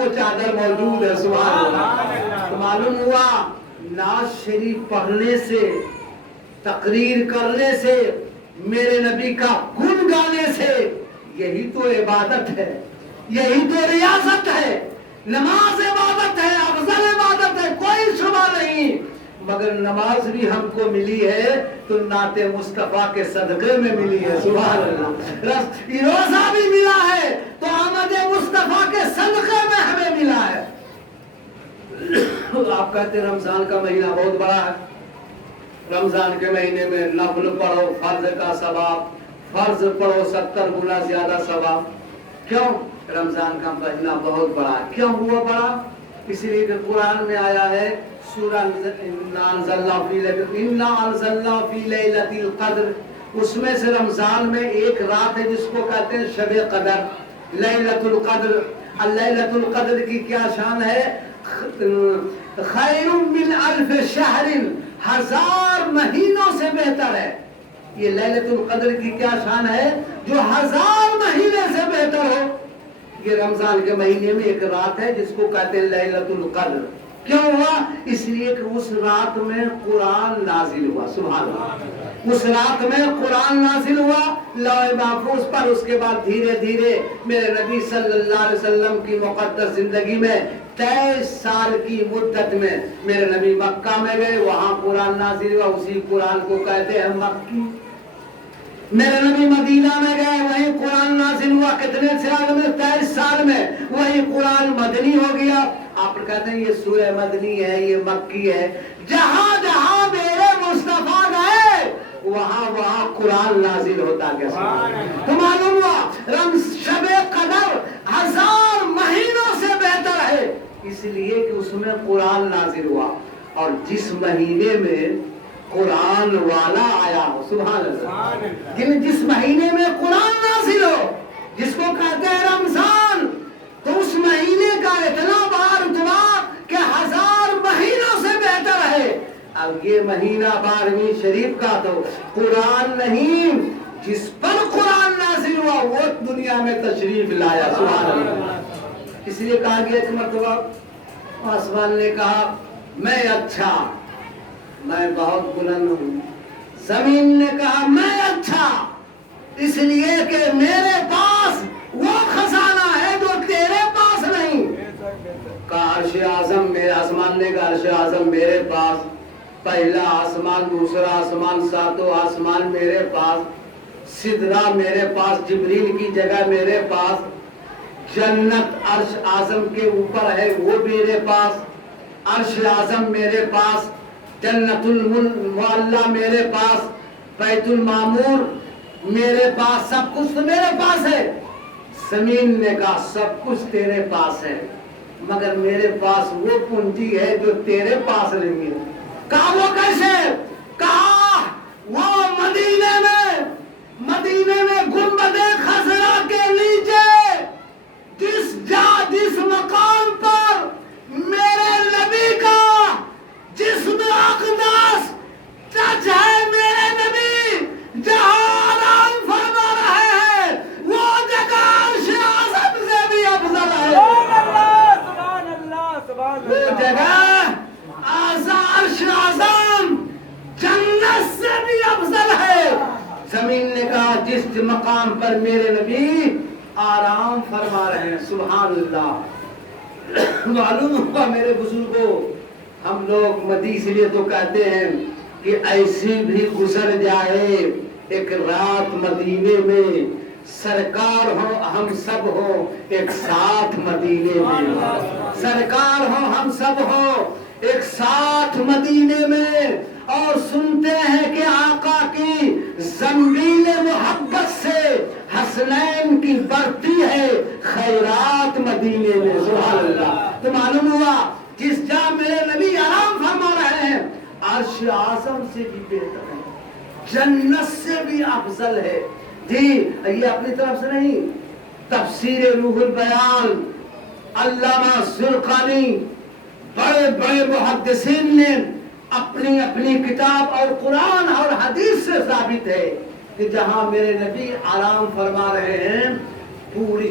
وہ چادر موجود ہے. سبحان اللہ. تو معلوم ہوا نعت شریف پڑھنے سے، تقریر کرنے سے، میرے نبی کا گن گانے سے، یہی تو عبادت ہے، یہی تو ریاضت ہے. نماز عبادت ہے، افضل عبادت ہے، کوئی شبہ نہیں. مگر نماز بھی ہم کو ملی ہے تو نعت مصطفیٰ کے صدقے میں ملی ہے. سبحان اللہ. روزہ بھی ملا ہے تو آمد مصطفیٰ کے صدقے میں ہمیں ملا ہے. آپ کہتے ہیں رمضان کا مہینہ بہت بڑا ہے، رمضان کے مہینے میں نفل پڑھو فرض کا ثواب، فرض پڑھو 70 گنا زیادہ ثواب. کیوں؟ رمضان کا مہینہ بہت بڑا ہے. کیوں ہوا بڑا؟ اس لیے کہ قرآن میں آیا ہے سورہ انا انزلنا فی لیلۃ القدر، اس میں سے رمضان میں ایک رات ہے جس کو کہتے ہیں شب قدر، لیلۃ القدر. لیلۃ القدر کی کیا شان ہے؟ خیر من الف شہر، 1000 مہینوں سے بہتر ہے. یہ لیلۃ القدر کی کیا شان ہے؟ جو 1000 مہینے سے بہتر ہو. یہ رمضان کے مہینے میں ایک رات ہے جس کو کہتے ہیں لیلۃ القدر. کیوں ہوا؟ اس لیے کہ اس رات میں قرآن نازل ہوا. سبحان اللہ. اس رات میں قرآن نازل ہوا لوح محفوظ پر. اس کے بعد دھیرے دھیرے میرے نبی صلی اللہ علیہ وسلم کی مقدس زندگی میں 23 سال کی مدت میں میرے نبی مکہ میں گئے، وہاں قرآن نازل ہوا. اسی قرآن کو کہتے ہیں مکی. میرے نبی مدینہ میں گئے، وہیں قرآن نازل ہوا. کتنے سال میں؟ 23 سال میں. وہی قرآن مدنی ہو گیا. آپ کہتے ہیں یہ سورہ مدنی ہے، یہ مکی ہے. جہاں جہاں میرے مصطفیٰ گئے وہاں وہاں قرآن نازل ہوتا گیا. تو معلوم ہوا شب قدر 1000 مہینوں سے بہتر ہے، اس لیے کہ اس میں قرآن نازل ہوا. اور جس مہینے میں قرآن والا آیا ہو، سبحان اللہ، جس مہینے میں قرآن نازل ہو، جس کو کہتے ہیں رمضان، تو اس مہینے کا اتنا بڑا رتبہ کہ 1000 مہینوں سے بہتر ہے. اب یہ مہینہ 12ویں شریف کا تو قرآن نہیں، جس پر قرآن نازل ہوا وہ دنیا میں تشریف لایا. سبحان اللہ. اس لیے کہا گیا ایک مرتبہ آسمان نے کہا میں اچھا، میں بہت بلند ہوں. زمین نے کہا میں اچھا، اس لیے کہ میرے پاس وہ خزانہ ہے جو تیرے پاس نہیں. کہا عرش اعظم میرے، آسمان نے کہا عرش اعظم میرے پاس، پہلا آسمان، دوسرا آسمان، 7واں آسمان میرے پاس، سدرہ میرے پاس، جبریل کی جگہ میرے پاس، جنت عرش اعظم کے اوپر ہے وہ میرے پاس، عرش اعظم میرے پاس، جنت المعلا میرے پاس، بیت المعمور میرے پاس، سب کچھ تو میرے پاس ہے. زمین نے کہا سب کچھ تیرے پاس ہے مگر میرے پاس وہ پونجی ہے جو تیرے پاس نہیں ہے. کہا وہ کیسے؟ کہا وہ مدینے میں گنبد خضرا کے نیچے جس مقام پر میرے نبی کا جسم اقدس ٹچ ہے، میرے نبی جہاں آرام فرما رہے ہیں وہ جگہ عرش اعظم سے بھی افضل ہے. سبحان اللہ سبحان اللہ. وہ جگہ عرش اعظم جنت سے بھی افضل ہے. زمین نے کہا جس مقام پر میرے نبی آرام فرما رہے ہیں. سبحان اللہ. معلوم ہوا میرے بزرگوں، ہم لوگ مدی اس لیے تو کہتے ہیں کہ ایسی بھی گزر جائے ایک رات مدینے میں، سرکار ہو ہم سب ہو ایک ساتھ مدینے میں، سرکار ہو ہم سب ہو ایک ساتھ مدینے میں. اور سنتے ہیں کہ آقا کی زنبیل محبت سے حسنین کی بڑھتی ہے خیرات مدینے میں. سبحان اللہ. تو معلوم ہوا جس جا میرے نبی آرام فرما رہے ہیں عرش اعظم سے بھی بہتر ہے، جنت سے بھی افضل ہے. جی یہ اپنی طرف سے نہیں، تفسیر روح البیان علامہ زرقانی بڑے بڑے محدثین نے اپنی اپنی کتاب اور قرآن اور حدیث سے ثابت ہے کہ جہاں میرے نبی آرام فرما رہے ہیں پوری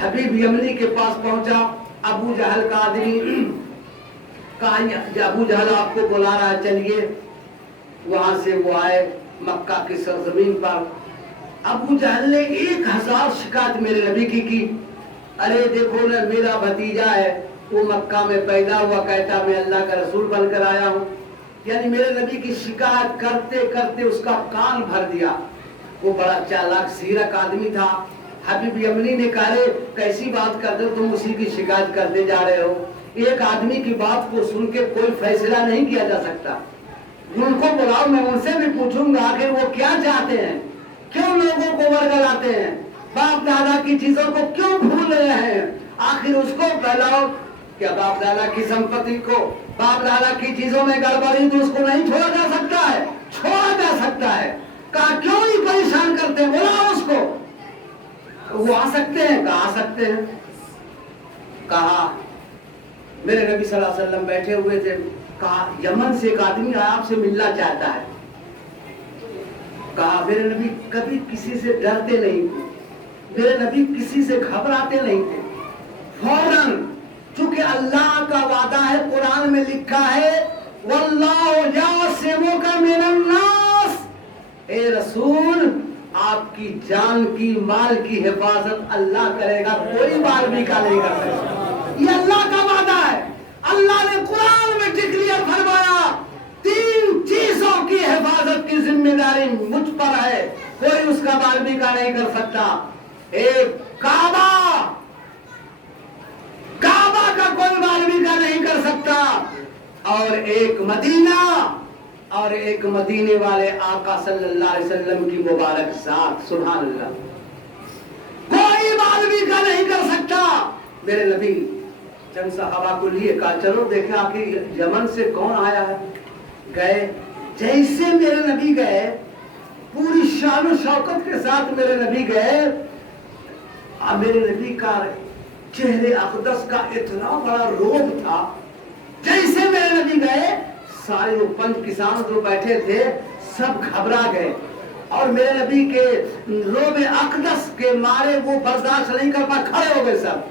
حبیب یمنی کے پاس پہنچا. ابو جہل کا آدمی کہا ابو جہل آپ کو بلا رہا ہے چلیے. وہاں سے وہ آئے مکہ کی سرزمین پر. ابو جہل نے 1000 شکایت میرے نبی کی. ارے دیکھو نا میرا بھتیجا ہے وہ مکہ میں پیدا ہوا کہتا میں اللہ کا رسول بن کر آیا ہوں. یعنی میرے نبی کی شکایت کرتے کرتے اس کا کان بھر دیا. وہ بڑا چالاک زیرک آدمی تھا. حبیب یمنی نے کہا کیسی بات کرتے ہو تم اسی کی شکایت کرتے جا رہے ہو. ایک آدمی کی بات کو سن کے کوئی فیصلہ نہیں کیا جا سکتا. ان کو بلاؤ میں ان سے بھی پوچھوں گا کہ وہ کیا چاہتے ہیں, کیوں لوگوں کو ورگلاتے ہیں, باپ دادا کی چیزوں کو کیوں بھول رہے ہیں. آخر اس کو بلاؤ. کیا باپ دادا کی سمپتی کو باپ دادا کی چیزوں میں گڑبڑی تو اس کو نہیں چھوڑا جا سکتا ہے؟ چھوڑا جا سکتا ہے. کہا کیوں ہی پریشان کرتے ہیں, بلاؤ اس کو. وہ آ سکتے ہیں؟ کہا آ سکتے ہیں. کہا میرے نبی صلی اللہ علیہ وسلم بیٹھے ہوئے تھے. کہا یمن سے ایک آدمی آپ سے ملنا چاہتا ہے. کہا میرے نبی کبھی کسی سے ڈرتے نہیں تھے, میرے نبی کسی سے گھبراتے نہیں تھے. فوراً چونکہ اللہ کا وعدہ ہے, قرآن میں لکھا ہے واللہ یعصمک من الناس, اے رسول آپ کی جان کی مال کی حفاظت اللہ کرے گا, کوئی مال بھی کا نہیں کر سکتا. یہ اللہ کا وعدہ ہے. اللہ نے قرآن میں ڈکلیئر فرمایا 3 چیزوں کی حفاظت کی ذمہ داری مجھ پر ہے, کوئی اس کا مال بھی کا نہیں کر سکتا. ایک کعبہ, کعبہ کا کوئی مال بھی کا نہیں کر سکتا, اور ایک مدینہ, اور ایک مدینے والے آقا صلی اللہ علیہ وسلم کی مبارک ذات. سبحان اللہ, کوئی مال بھی کا نہیں کر سکتا. میرے نبی چند صحابہ کو لیے کہا چلو دیکھیں آخر یمن سے کون آیا ہے. گئے, جیسے میرے نبی گئے پوری شان و شوکت کے ساتھ میرے نبی گئے. میرے نبی کا چہرے اقدس کا اتنا بڑا روب تھا. جیسے میرے نبی گئے سارے وہ 5 کسان جو بیٹھے تھے سب گھبرا گئے, اور میرے نبی کے روب اقدس کے مارے وہ برداشت نہیں کر پا, کھڑے ہو گئے سب.